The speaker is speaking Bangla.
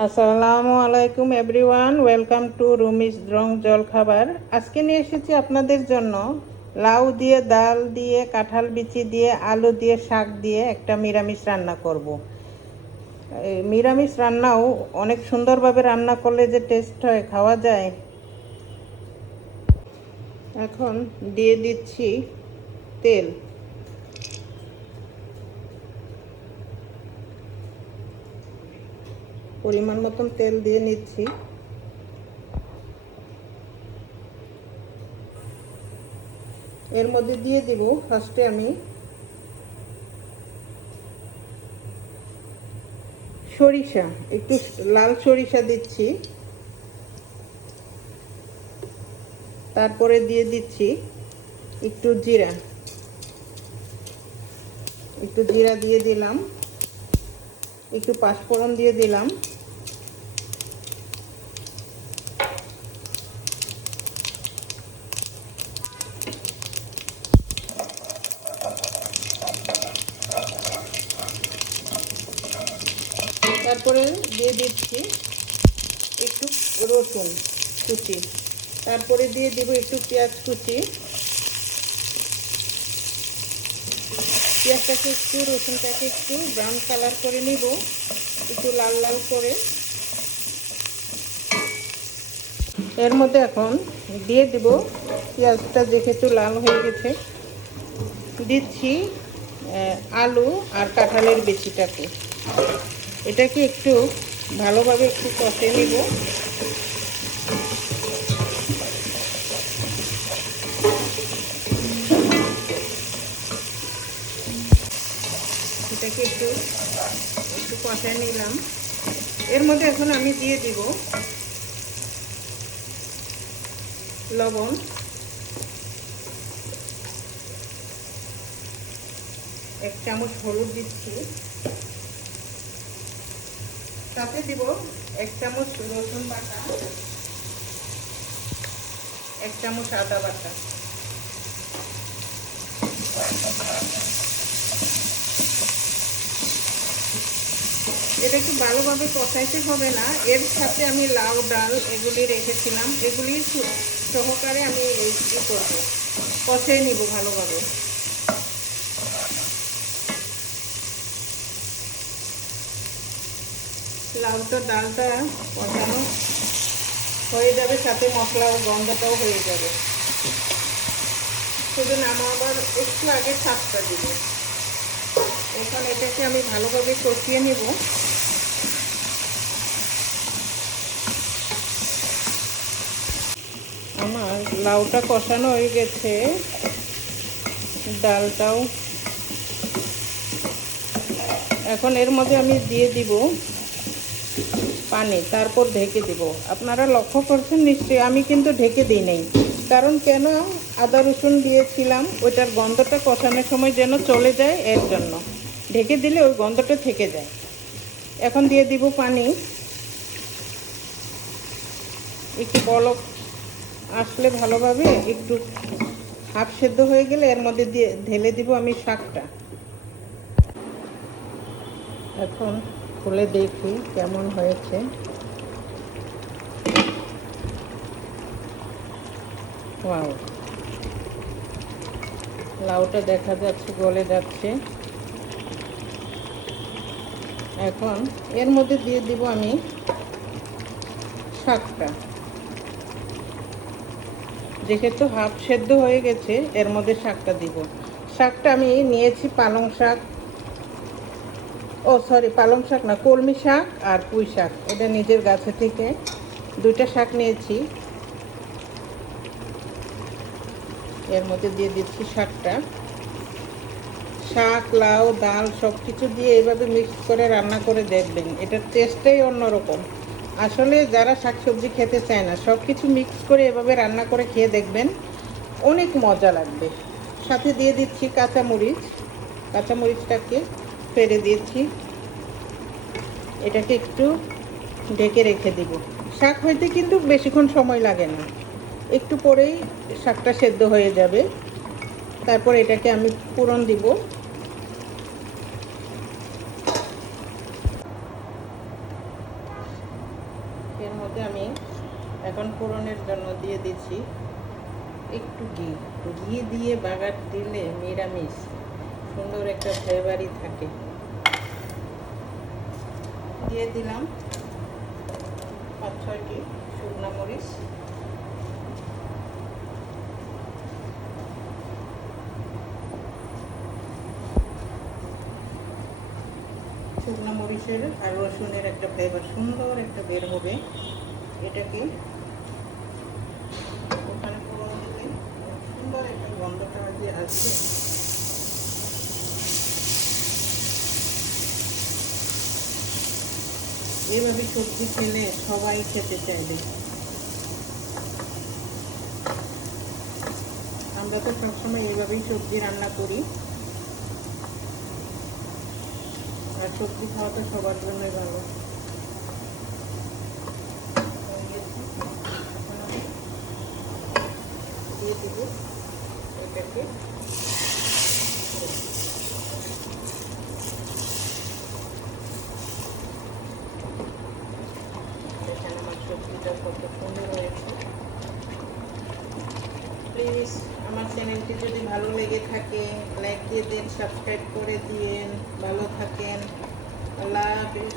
আসসালামু আলাইকুম এভরিওয়ান, ওয়েলকাম টু রুমিস রং জল খাবার। আজকে নিয়ে এসেছি আপনাদের জন্য লাউ দিয়ে, ডাল দিয়ে, কাঁঠাল বিচি দিয়ে, আলু দিয়ে, শাক দিয়ে একটা নিরামিষ রান্না করব। এই নিরামিষ রান্নাও অনেক সুন্দরভাবে রান্না করলে যে টেস্ট হয়, খাওয়া যায়। এখন দিয়ে দিচ্ছি তেল। পরিমাণ মতন তেল দিয়ে নিচ্ছি। এর মধ্যে দিয়ে দিব ফার্স্টে আমি সরিষা, একটু লাল সরিষা দিচ্ছি। তারপরে দিয়ে দিচ্ছি একটু জিরা, দিয়ে দিলাম। একটু পাঁচফোড়ন দিয়ে দিলাম। তারপরে দিয়ে দিচ্ছি একটু রসুন কুচি। তারপরে দিয়ে দিব একটু পেঁয়াজ কুচি। পেঁয়াজটাকে একটু, রসুনটাকে একটু ব্রাউন কালার করে নিব, একটু লাল লাল করে। এর মধ্যে এখন দিয়ে দিব পেঁয়াজটা যেহেতু লাল হয়ে গেছে, দিচ্ছি আলু আর কাঁঠালের বিচিটাকে। এটাকে একটু ভালোভাবে একটু কষে নিব। এটাকে একটু একটু কষায় নিলাম। এর মধ্যে এখন আমি দিয়ে দিব লবণ, এক চামচ হলুদ দিচ্ছি, তাতে দিব এক চামচ রসুন বাটা, এক চামচ আদা বাটা। এটা একটু ভালোভাবে কষাইতে হবে না। এর সাথে আমি লাউ, ডাল এগুলি রেখেছিলাম, এগুলি সহকারে আমি করবো, কষিয়ে নিব ভালোভাবে। লাউটা, ডালটা কষানো হয়ে যাবে, সাথে মশলার গন্ধটাও হয়ে যাবে। শুধু নামাবার একটু আগে শাকটা দিব। এখন এটাকে আমি ভালোভাবে কষিয়ে নিব। আমার লাউটা কষানো হয়ে গেছে, ডালটাও। এখন এর মধ্যে আমি দিয়ে দিব পানি, তারপর ঢেকে দিব। আপনারা লক্ষ্য করছেন নিশ্চয়ই, আমি কিন্তু ঢেকে দিই নাই। কারণ কেন, আদা রসুন দিয়েছিলাম, ওইটার গন্ধটা কষানোর সময় যেন চলে যায়, এর জন্য। ঢেকে দিলে ওই গন্ধটা থেকে যায়। এখন দিয়ে দিব পানি। একটু বলক আসলে ভালোভাবে, একটু হাফ সেদ্ধ হয়ে গেলে এর মধ্যে দিয়ে ঢেলে দিব আমি শাকটা। এখন খুলে দেখি কেমন হয়েছে। ওয়াও, লাউটা দেখা যাচ্ছে গলে যাচ্ছে। এখন এর মধ্যে দিয়ে দিব আমি শাকটা। যেহেতু হাফ সেদ্ধ হয়ে গেছে, এর মধ্যে শাকটা দিব। শাকটা আমি নিয়েছি পালং শাক, পালং শাক না, কলমি শাক আর পুঁই শাক। এটা নিজের গাছে থেকে দুইটা শাক নিয়েছি। এর মধ্যে দিয়ে দিচ্ছি শাকটা। শাক, লাউ, ডাল সব কিছু দিয়ে এইভাবে মিক্স করে রান্না করে দেখবেন, এটার টেস্টটাই অন্যরকম। আসলে যারা শাকসবজি খেতে চায় না, সব কিছু মিক্স করে এভাবে রান্না করে খেয়ে দেখবেন, অনেক মজা লাগবে। সাথে দিয়ে দিচ্ছি কাঁচামরিচ। কাঁচামরিচটাকে ফেলে দিয়েছি। এটাকে একটু ঢেকে রেখে দিব। শাক হইতে কিন্তু বেশিক্ষণ সময় লাগে না, একটু পরেই শাকটা সেদ্ধ হয়ে যাবে। তারপর এটাকে আমি ফোড়ন দিব। এর মধ্যে আমি এখন ফোড়নের জন্য দিয়ে দিচ্ছি একটু ঘি। ঘি দিয়ে বাগার দিলে নিরামিষ সুন্দর একটা ফ্লেভারই থাকে। দিয়ে দিলাম 5-6টি শুকনো মরিচ, শুকনো মরিচের আর রসুনের একটা ফ্লেভার সুন্দর একটা বের হবে। এটাকে ওখানে ফোড়ন দিলে সুন্দর একটা গন্ধটা যে আসবে। এইভাবে সবজি খেলে সবাই খেতে চাইবে। আমরা তো সবসময় এইভাবেই সবজি রান্না করি, আর সবজি খাওয়া তো সবার জন্যই ভালো। দিয়ে দেব এটাকে। দেখেন আমার সবজিটা কত সুন্দর হয়েছে। প্লিজ আমার চ্যানেলটি যদি ভালো লেগে থাকে লাইক দিয়ে দেন, সাবস্ক্রাইব করে দিয়েন। ভালো থাকেন, আল্লাহ হাফেজ।